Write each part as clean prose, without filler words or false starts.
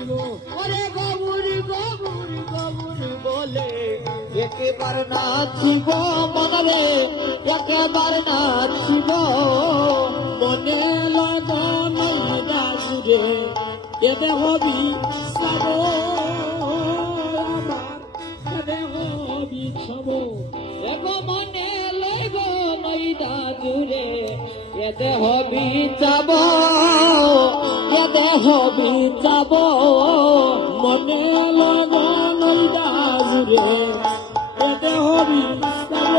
ওরে গবুরি গবুরি গবুরি বলে একেবার নাচিব মনরে একেবার নাচিব মনে লগন নাচুরে এবে হবি সব আমার এবে হবি সব এগো মনে লগন নাচুরে এতে হবি যাব এতে হবি যাব মনে লগন নাচুরে এতে হবি যাব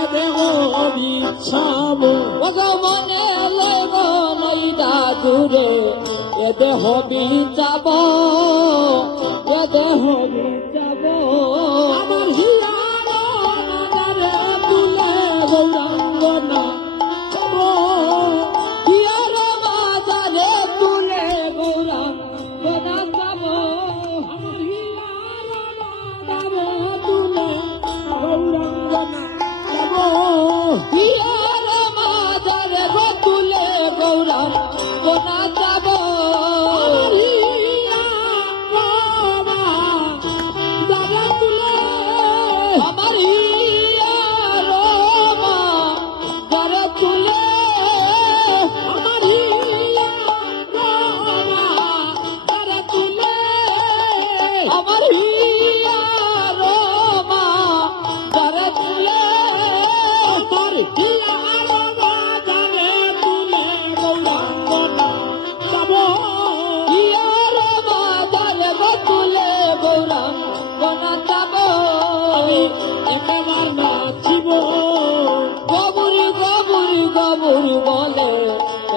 এতে হবি ছাব ওগো মনে লগন নাচুরে এতে হবি যাব এতে হবি যাব আমার হিয়ার নাগারে তুলে গৌরাঙ্গনা যাব হিয়ার বাজারে তুলে গৌরাঙ্গনা যাব আমার হিয়ার বাজারে তুলে গৌরাঙ্গনা যাব হিয়ার বাজারে তুলে গৌরাঙ্গনা যাব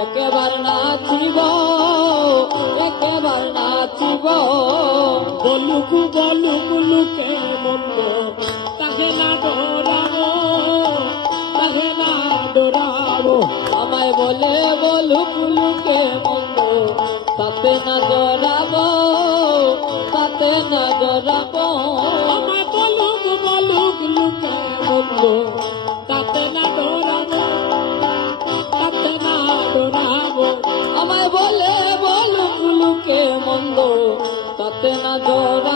একেবার নাচিব একেবার নাচিব বলুক বলুক লুকে মন্দ তাকে না ডরাবো তাকে না ডরাবো আমায় বলে বলুক লুকে মন্দ তাতে না ডরাবো তাতে না ডরাবো আমায় বলুক বলুক লুকে মন্দ তাতে না ডরাবো আমায় বলে বলুক লুকে মন্দ তাতে না ডরাবো